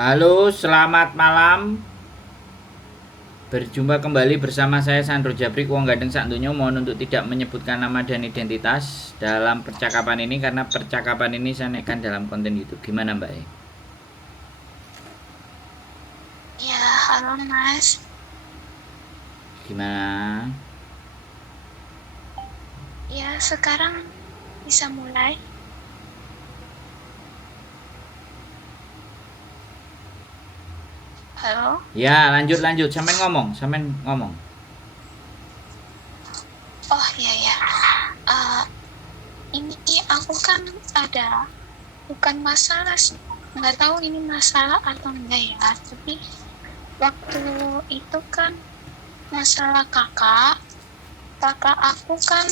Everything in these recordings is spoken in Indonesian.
Halo, selamat malam. Berjumpa kembali bersama saya Sandro Jabrik Wong Gandeng Sakdonyo. Mohon untuk tidak menyebutkan nama dan identitas dalam percakapan ini karena percakapan ini saya naikkan dalam konten YouTube. Gimana Mbak? Ya, halo Mas. Gimana? Ya, sekarang bisa mulai. Halo? Ya, lanjut. Sampean ngomong. Oh, iya ya. Ini aku kan ada bukan masalah sih. Nggak tahu ini masalah atau enggak ya. Tapi waktu itu kan masalah kakak aku kan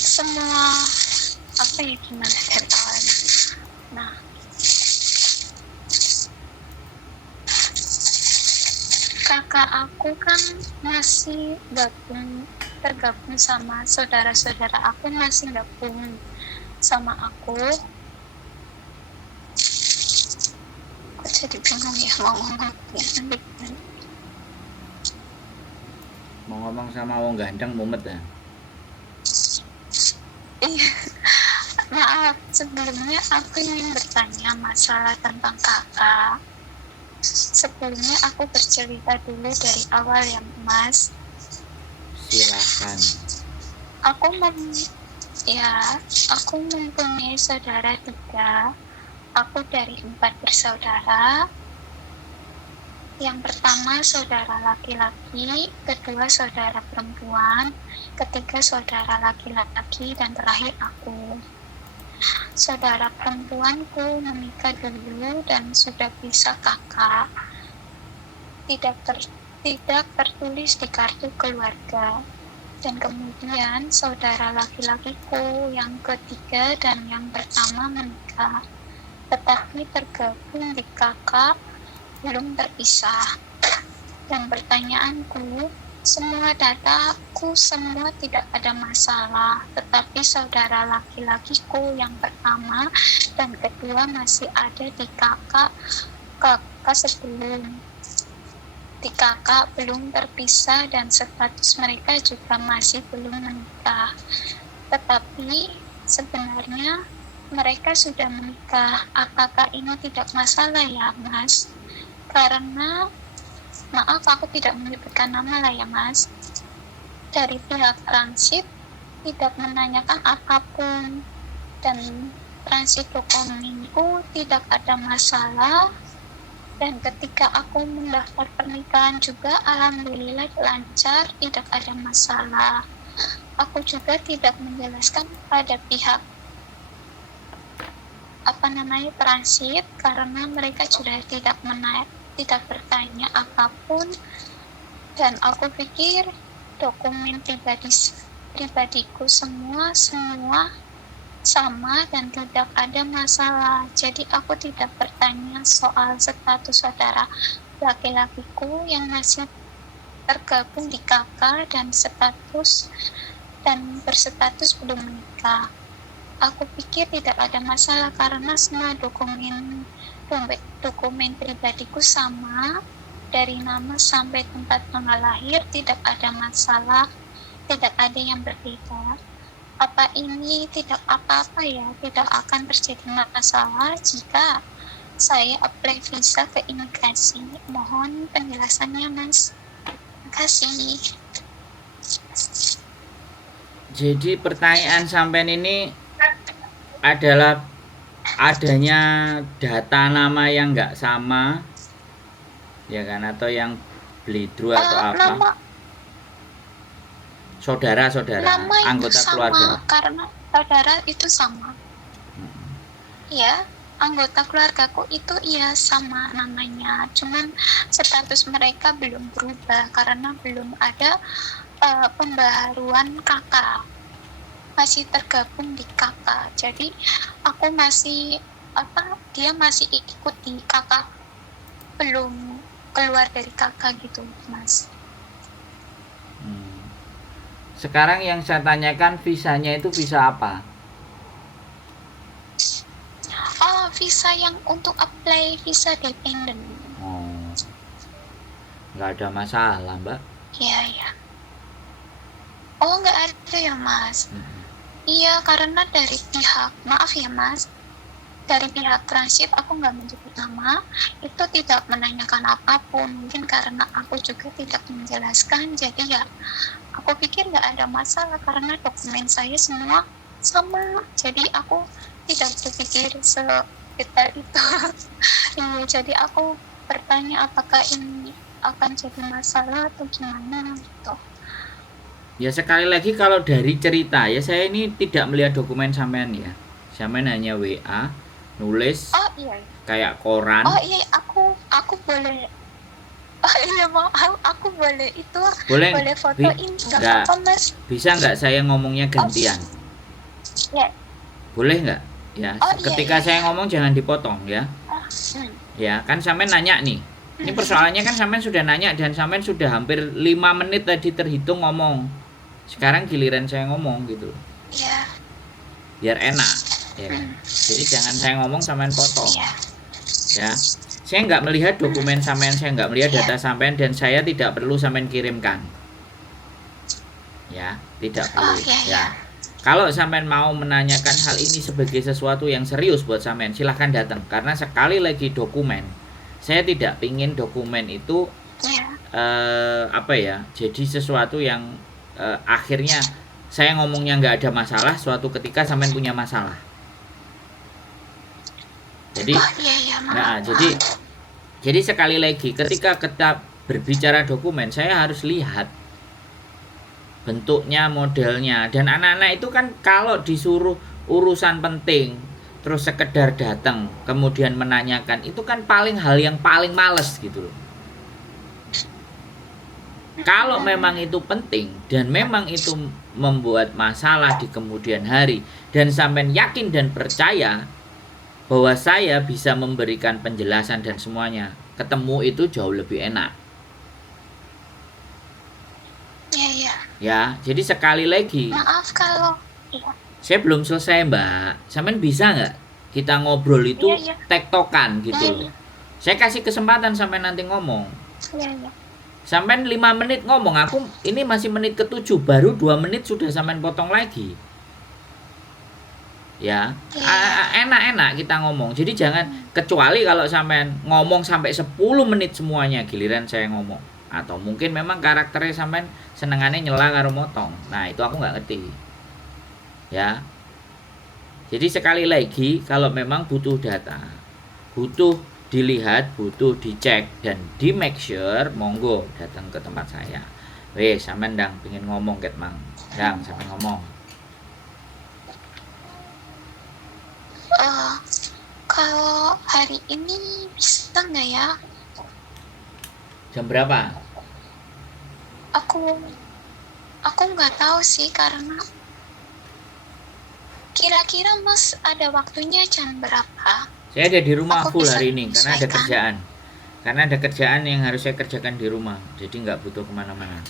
semua apa ya gimana dari awalnya. Nah, kakak aku kan masih tergabung sama saudara-saudara aku, masih gabung sama aku. Kok jadi bingung ya mau ngomong ya nanti. Mau ngomong sama wong ganteng mumet ya. Iya, maaf, sebelumnya aku ingin bertanya masalah tentang kakak. Sebelumnya aku bercerita dulu dari awal ya Mas. Silakan. Aku mempunyai saudara 3. Aku dari 4 bersaudara. Yang pertama saudara laki-laki, kedua saudara perempuan, ketiga saudara laki-laki, dan terakhir aku. Saudara perempuanku menikah dulu dan sudah bisa kakak. Tidak tertulis di kartu keluarga. Dan kemudian saudara laki-lakiku yang ketiga dan yang pertama menikah, tetapi tergabung di kakak, belum terpisah. Dan pertanyaanku, semua dataku semua tidak ada masalah, tetapi saudara laki-lakiku yang pertama dan kedua masih ada di kakak sebelum. Di kakak belum terpisah dan status mereka juga masih belum menikah. Tetapi sebenarnya mereka sudah menikah. Apakah ini tidak masalah ya Mas? Karena maaf aku tidak menyebutkan nama lah ya Mas. Dari pihak transit tidak menanyakan apapun dan transit dokuminku tidak ada masalah. Dan ketika aku mendaftar pernikahan juga alhamdulillah lancar, tidak ada masalah. Aku juga tidak menjelaskan pada pihak transit karena mereka sudah tidak bertanya apapun. Dan aku pikir dokumen pribadiku semua sama dan tidak ada masalah. Jadi aku tidak bertanya soal status saudara laki-lakiku yang masih tergabung di kakak dan berstatus belum menikah. Aku pikir tidak ada masalah karena semua dokumen pribadiku sama, dari nama sampai tempat tanggal lahir tidak ada masalah, tidak ada yang berbeda. Apa ini tidak apa-apa ya, tidak akan terjadi masalah jika saya apply visa ke imigrasi? Mohon penjelasannya Mas. Terima kasih. Jadi pertanyaan sampean ini adalah adanya data nama yang nggak sama, ya kan, atau yang bleedru atau apa? Saudara Nama anggota sama, keluarga. karena saudara itu sama. Ya, anggota keluargaku itu ya sama namanya, cuman status mereka belum berubah karena belum ada pembaharuan kakak, masih tergabung di kakak. Jadi aku masih dia masih ikut di kakak, belum keluar dari kakak gitu Mas. Sekarang yang saya tanyakan visanya itu visa apa? visa yang untuk apply visa dependent. Oh, nggak ada masalah, Mbak. Iya. Oh, nggak ada ya, Mas? Iya, karena dari pihak, maaf ya, Mas, dari pihak transit aku nggak menyebut nama, itu tidak menanyakan apapun. Mungkin karena aku juga tidak menjelaskan, jadi ya aku pikir nggak ada masalah karena dokumen saya semua sama. Jadi aku tidak berpikir sedetail itu. Iya, jadi aku bertanya apakah ini akan jadi masalah atau gimana gitu. Ya sekali lagi kalau dari cerita ya, saya ini tidak melihat dokumen sampean ya. Sampean hanya WA, nulis Oh iya. kayak koran. Oh iya, aku boleh. Oh iya, mau aku boleh itu Boleh fotoin nggak nggak? apa-apa, Mas? Bisa nggak saya ngomongnya gantian? Ya. Boleh nggak? Ya, Oh, ketika iya. saya ngomong jangan dipotong ya. Ya, kan sampean nanya nih. Ini persoalannya kan sampean sudah nanya dan sampean sudah hampir 5 menit tadi terhitung ngomong. Sekarang giliran saya ngomong gitu. Iya. Biar enak, ya kan? Jadi jangan saya ngomong sampean potong. Iya. Ya. Saya nggak melihat dokumen sampean, saya nggak melihat data sampean dan saya tidak perlu sampean kirimkan. Ya, tidak perlu. Ya. Kalau sampean mau menanyakan hal ini sebagai sesuatu yang serius buat sampean, silahkan datang. Karena sekali lagi dokumen, saya tidak pingin dokumen itu jadi sesuatu yang akhirnya saya ngomongnya nggak ada masalah, suatu ketika sampean punya masalah. Jadi, jadi sekali lagi ketika kita berbicara dokumen, saya harus lihat bentuknya, modelnya, dan anak-anak itu kan kalau disuruh urusan penting, terus sekedar datang, kemudian menanyakan, itu kan hal yang paling males gitu loh. Kalau memang itu penting dan memang itu membuat masalah di kemudian hari dan sampean yakin dan percaya bahwa saya bisa memberikan penjelasan dan semuanya, ketemu itu jauh lebih enak. Ya, jadi sekali lagi. Maaf kalau saya belum selesai, Mbak. Sampean bisa nggak kita ngobrol itu tektokan gitu loh. Saya kasih kesempatan sampai nanti ngomong. Sampai 5 menit ngomong, aku ini masih menit ke-7, baru 2 menit sudah sampai potong lagi. Ya, enak-enak kita ngomong. Jadi jangan, kecuali kalau sampai ngomong sampai 10 menit semuanya, giliran saya ngomong. Atau mungkin memang karakternya sampai senengannya nyela karo motong. Nah, itu aku nggak ngerti. Ya. Jadi sekali lagi, kalau memang butuh data, butuh dilihat, butuh dicek dan di make sure, monggo datang ke tempat saya. Wes, sampean ndang pengin ngomong ket Mang. Ndang sampean ngomong. Kalau hari ini bisa nggak ya? Jam berapa? Aku nggak tahu sih, karena kira-kira Mas ada waktunya jam berapa? Saya ada di rumah full hari ini karena ada kerjaan. Karena ada kerjaan yang harus saya kerjakan di rumah, jadi nggak butuh kemana-mana.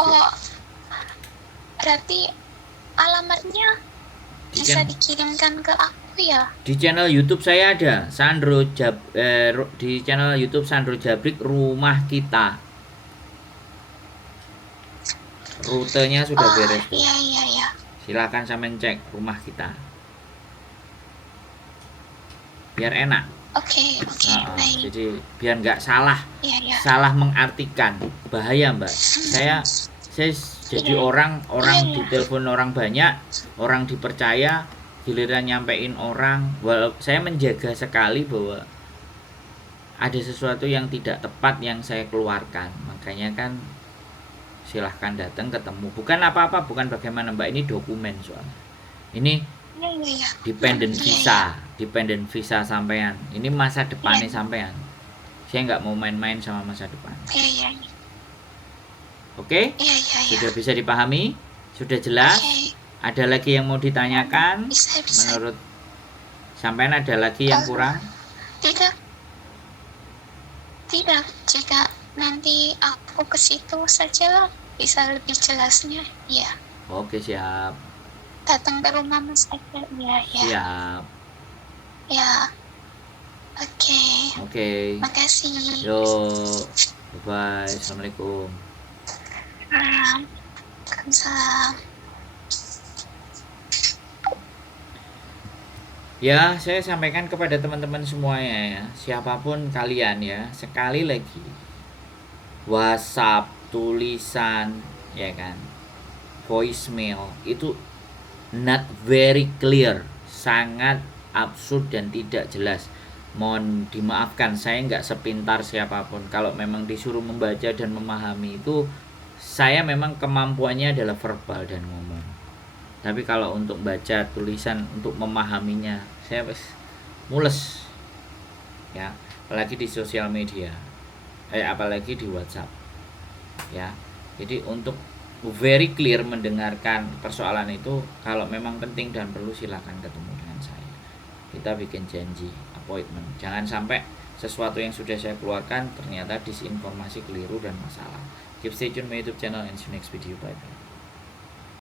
Oh, berarti alamatnya bisa dikirimkan ke aku ya? Di channel YouTube saya ada di channel YouTube Sandro Jabrik Rumah Kita. Rutenya sudah beres tuh. Iya. Silakan sampean cek Rumah Kita. Biar enak. Oke, baik. Jadi biar nggak salah. Iya. Salah mengartikan, bahaya Mbak. Saya jadi orang ditelepon orang banyak, orang dipercaya, giliran nyampein orang, saya menjaga sekali bahwa ada sesuatu yang tidak tepat yang saya keluarkan. Makanya kan silahkan datang ketemu. Bukan apa-apa, bukan bagaimana Mbak, ini dokumen soalnya. Ini dependent visa sampean. Ini masa depannya sampean. Saya nggak mau main-main sama masa depan. Iya. Oke? Sudah bisa dipahami? Sudah jelas? Ada lagi yang mau ditanyakan? Bisa. Menurut sampean ada lagi yang kurang? Tidak. Jika nanti aku ke situ saja bisa lebih jelasnya. Iya. Oke, siap. datang ke rumah Mas aja. Ya, ya. Siap. Ya. Oke. Oke. Makasih. Yo. Bye. Assalamualaikum. Waalaikumsalam. Ya, saya sampaikan kepada teman-teman semuanya ya, siapapun kalian ya, sekali lagi WhatsApp, tulisan, ya kan, voicemail itu not very clear, sangat absurd dan tidak jelas. Mohon dimaafkan, saya nggak sepintar siapapun. Kalau memang disuruh membaca dan memahami itu, saya memang kemampuannya adalah verbal dan ngomong. Tapi kalau untuk baca tulisan, untuk memahaminya, saya mules. Ya, apalagi di sosial media. Apalagi di WhatsApp. Ya. Jadi untuk very clear mendengarkan persoalan itu, kalau memang penting dan perlu, silakan ketemu dengan saya. Kita bikin janji, appointment. Jangan sampai sesuatu yang sudah saya keluarkan ternyata disinformasi, keliru dan masalah. Keep stay tune my YouTube channel and see you next video. Bye bye.